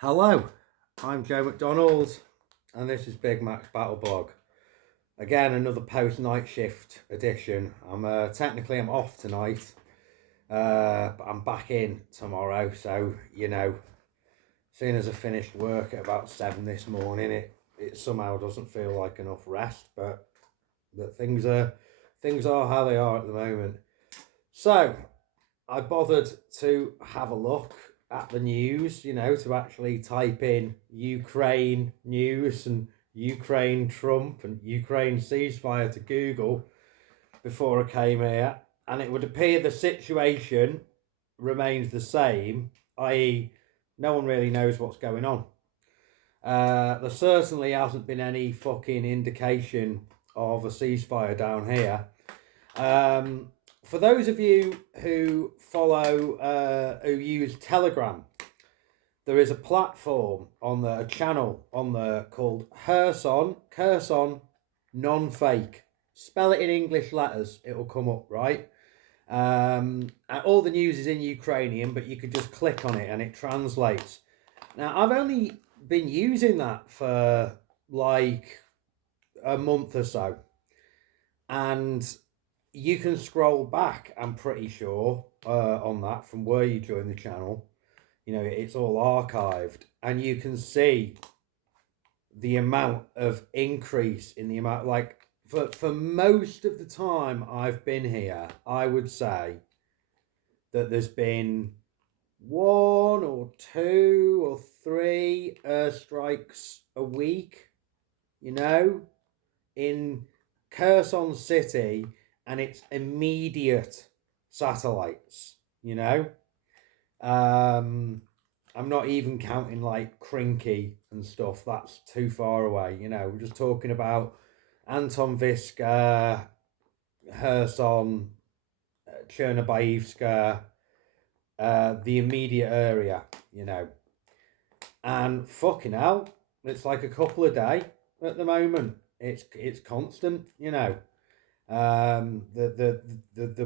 Hello, I'm Joe McDonald, and this is Big Mac's Battle Blog. Again, another post-night shift edition. Technically I'm off tonight, but I'm back in tomorrow. So soon as I finished work at about 7 this morning, it somehow doesn't feel like enough rest. But things are how they are at the moment. So I bothered to have a look at the news, to actually type in Ukraine news and Ukraine Trump and Ukraine ceasefire to Google before I came here. And it would appear the situation remains the same, i.e. no one really knows what's going on. There certainly hasn't been any fucking indication of a ceasefire down here. For those of you who follow, who use Telegram, there is a platform on a channel on there called Kherson Non-Fake. Spell it in English letters, it'll come up, right? All the news is in Ukrainian, but you could just click on it and it translates. Now, I've only been using that for like a month or so. And you can scroll back, I'm pretty sure, on that from where you joined the channel. It's all archived, and you can see the amount of increase in the amount. Like for most of the time I've been here, I would say that there's been 1 or 2 or 3 airstrikes a week, in Kherson City and its immediate satellites, I'm not even counting like Krinky and stuff. That's too far away, We're just talking about Antonivska, Kherson, Chernobyevska, the immediate area, And fucking hell, it's like a couple a day at the moment. It's constant, the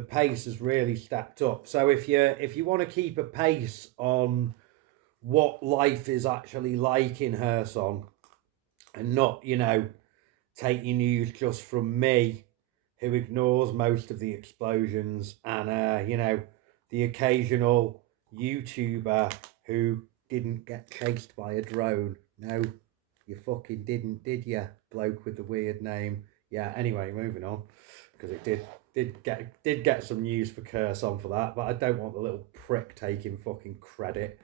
pace has really stepped up. So if you want to keep a pace on what life is actually like in Kherson, and not take your news just from me, who ignores most of the explosions, and the occasional YouTuber who didn't get chased by a drone. No, you fucking didn't, did you, bloke with the weird name? Yeah, anyway, moving on, because it did get some news for Kherson for that, but I don't want the little prick taking fucking credit.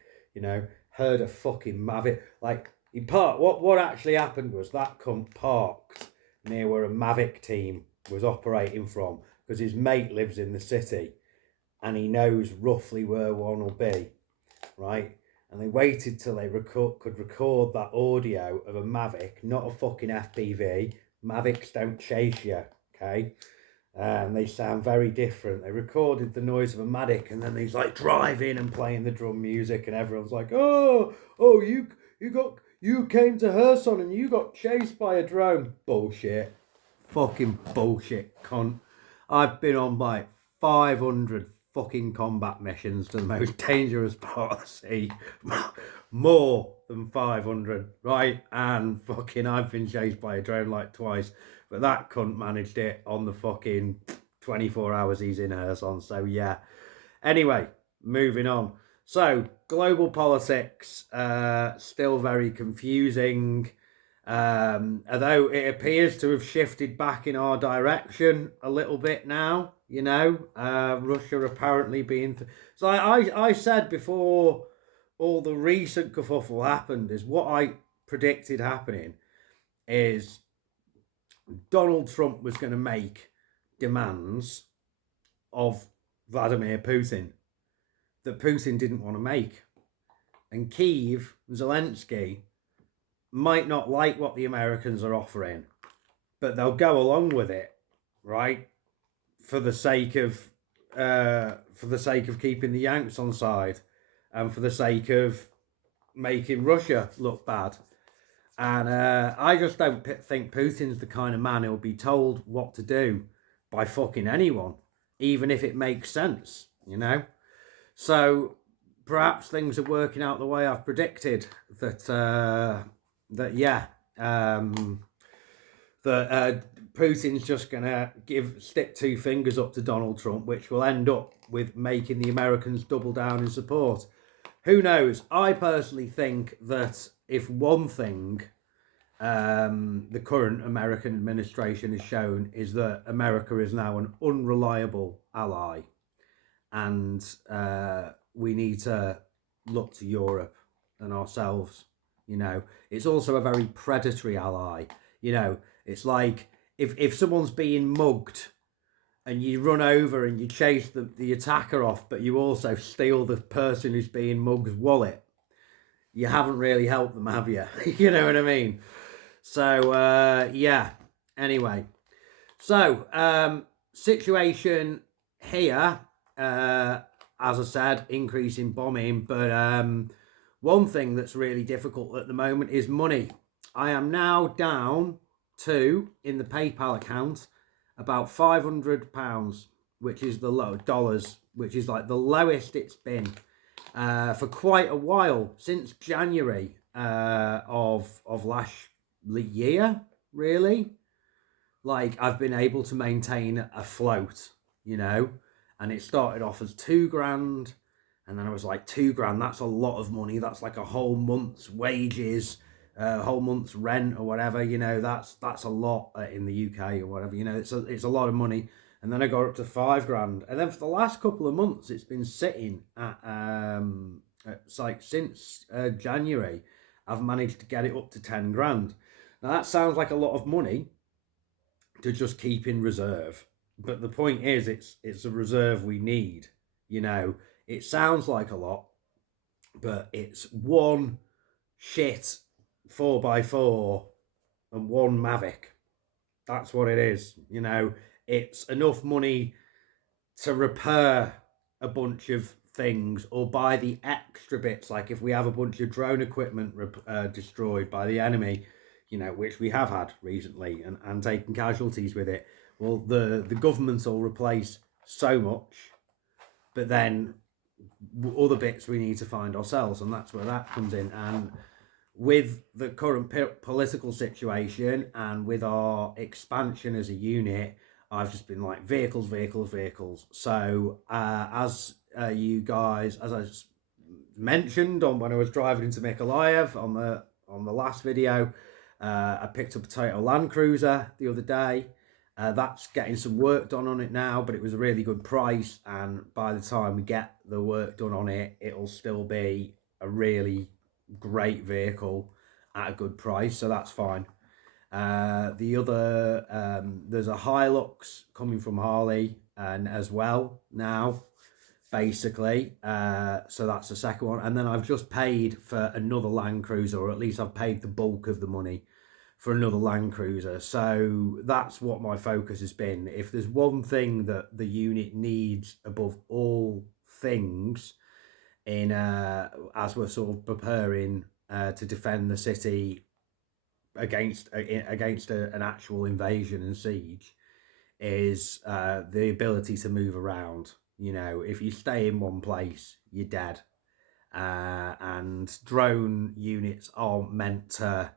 Heard a fucking Mavic, like he parked. What actually happened was that cunt parked near where a Mavic team was operating from, because his mate lives in the city, and he knows roughly where one will be, right? And they waited till they could record that audio of a Mavic, not a fucking FPV. Mavics don't chase you, okay? And they sound very different. They recorded the noise of a Mavic, and then he's like driving and playing the drum music, and everyone's like, oh, you came to Kherson and you got chased by a drone. Bullshit. Fucking bullshit, cunt. I've been on like 500 fucking combat missions to the most dangerous part of the sea. More than 500, right? And fucking I've been chased by a drone like twice. But that cunt managed it on the fucking 24 hours he's in Kherson. So yeah. Anyway, moving on. So, global politics, still very confusing. Although it appears to have shifted back in our direction a little bit now, Russia apparently being... So I said before all the recent kerfuffle happened, is what I predicted happening is Donald Trump was going to make demands of Vladimir Putin that Putin didn't want to make. And Kyiv, Zelensky, might not like what the Americans are offering, but they'll go along with it, right? For the sake of keeping the Yanks on side, and for the sake of making Russia look bad. And I just don't think Putin's the kind of man who'll be told what to do by fucking anyone, even if it makes sense, So perhaps things are working out the way I've predicted. That Putin's just gonna stick two fingers up to Donald Trump, which will end up with making the Americans double down in support. Who knows? I personally think that if one thing the current American administration has shown is that America is now an unreliable ally, and we need to look to Europe and ourselves. It's also a very predatory ally. It's like if someone's being mugged and you run over and you chase the attacker off, but you also steal the person who's being mugged's wallet, you haven't really helped them, have you? You know what I mean? So, yeah. Anyway. So, situation here, as I said, increase in bombing. But one thing that's really difficult at the moment is money. I am now down to, in the PayPal account, about £500, which is the low dollars, which is like the lowest it's been for quite a while, since January of last year, really. Like, I've been able to maintain afloat, and it started off as £2,000, and then I was like, £2,000, that's a lot of money. That's like a whole month's wages, a whole month's rent or whatever. That's a lot in the UK or whatever. It's a lot of money. And then I got up to £5,000, and then for the last couple of months, it's been sitting at it's like since January, I've managed to get it up to £10,000. Now that sounds like a lot of money to just keep in reserve, but the point is, it's a reserve we need. It sounds like a lot, but it's one shit 4x4 and one Mavic. That's what it is. It's enough money to repair a bunch of things or buy the extra bits. Like if we have a bunch of drone equipment destroyed by the enemy, which we have had recently, and taken casualties with it, well, the government will replace so much, but then other bits we need to find ourselves, and that's where that comes in. And with the current political situation and with our expansion as a unit, I've just been like, vehicles. So as you guys, as I mentioned when I was driving into Mykolaiv on the last video, I picked up a Toyota Land Cruiser the other day. That's getting some work done on it now, but it was a really good price, and by the time we get the work done on it, it'll still be a really great vehicle at a good price, so that's fine. The other, there's a Hilux coming from Harley and as well now, basically. So that's the second one. And then I've just paid for another Land Cruiser, or at least I've paid the bulk of the money for another Land Cruiser. So that's what my focus has been. If there's one thing that the unit needs above all things in as we're sort of preparing to defend the city against an actual invasion and siege, is the ability to move around. If you stay in one place, you're dead. And drone units aren't meant to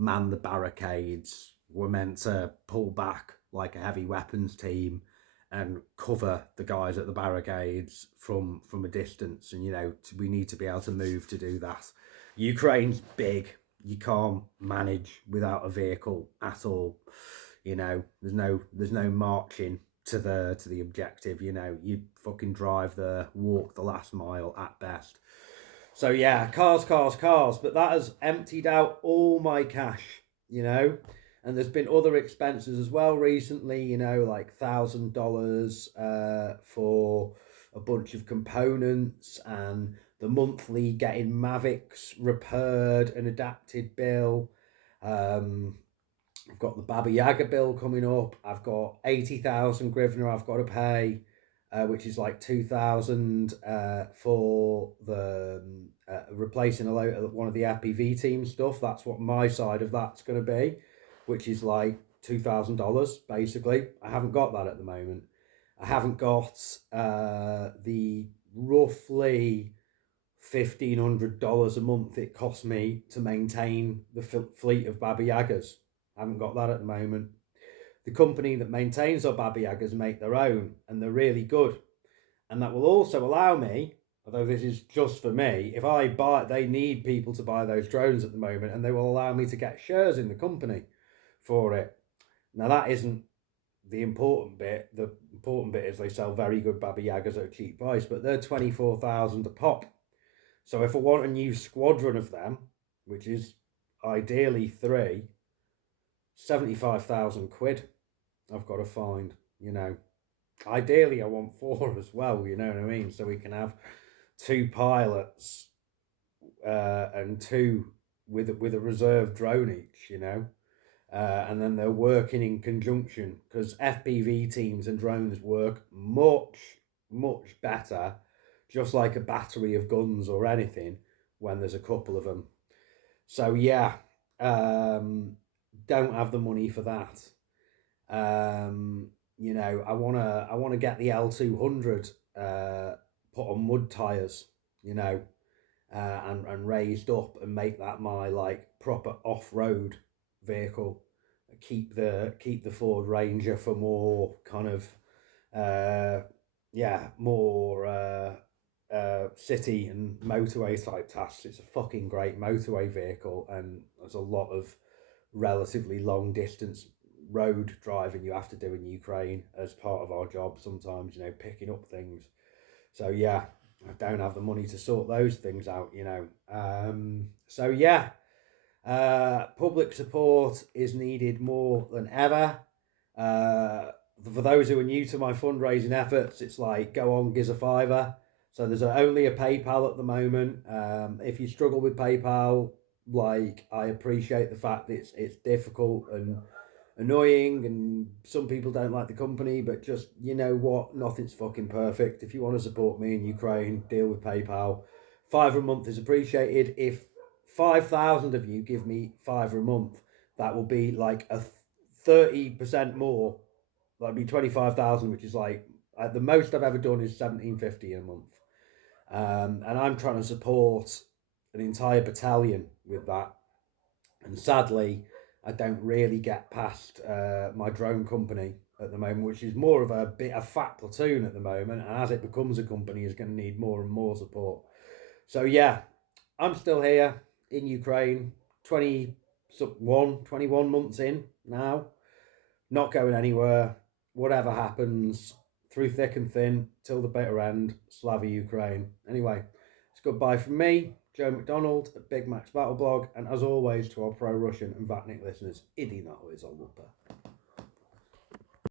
man the barricades. We're meant to pull back like a heavy weapons team and cover the guys at the barricades from a distance. And we need to be able to move to do that. Ukraine's big. You can't manage without a vehicle at all. There's no marching to the objective. You fucking walk the last mile at best. So yeah, cars, but that has emptied out all my cash, and there's been other expenses as well recently, like $1,000 for a bunch of components, and the monthly getting Mavics repaired and adapted bill. I've got the Baba Yaga bill coming up. I've got 80,000 hryvnia I've got to pay, which is like 2,000 for the replacing one of the FPV team stuff. That's what my side of that's going to be, which is like $2,000 basically. I haven't got that at the moment. I haven't got the roughly $1,500 a month it costs me to maintain the fleet of Baba Yagas. I haven't got that at the moment. The company that maintains our Baba Yagas make their own, and they're really good. And that will also allow me, although this is just for me, if I buy, they need people to buy those drones at the moment, and they will allow me to get shares in the company for it. Now that isn't the important bit. The important bit is they sell very good Baba Yagas at a cheap price, but they're 24,000 a pop. So if I want a new squadron of them, which is ideally 3, 75,000 quid I've got to find, you know. Ideally I want 4 as well, you know what I mean? So we can have 2 pilots and 2 with a reserve drone each, you know. And then they're working in conjunction, because FPV teams and drones work much better, just like a battery of guns or anything, when there's a couple of them. So yeah, don't have the money for that. You know, I wanna get the L200 put on mud tires, you know, and raised up, and make that my like proper off-road vehicle. Keep the Ford Ranger for more kind of more city and motorway type tasks. It's a fucking great motorway vehicle, and there's a lot of relatively long distance road driving you have to do in Ukraine as part of our job sometimes, you know, picking up things. So yeah, I don't have the money to sort those things out, you know. So yeah, public support is needed more than ever. For those who are new to my fundraising efforts, it's like, go on, give a £5. So there's only a PayPal at the moment. If you struggle with PayPal, like, I appreciate the fact that it's difficult and annoying, and some people don't like the company, but just, you know what, nothing's fucking perfect. If you want to support me in Ukraine, deal with PayPal. £5 a month is appreciated. If 5,000 of you give me £5 a month, that will be like a 30% more. That'd be 25,000, which is like, the most I've ever done is 1750 a month. And I'm trying to support an entire battalion with that. And sadly, I don't really get past my drone company at the moment, which is more of a fat platoon at the moment. And as it becomes a company, is going to need more and more support. So yeah, I'm still here in Ukraine, 21 months in now, not going anywhere. Whatever happens, through thick and thin, till the bitter end, Slava Ukraine. Anyway, it's goodbye from me, Joe McDonald at Big Max Battle Blog, and as always, to our pro-Russian and Vatnik listeners, idi nahoj za lupa.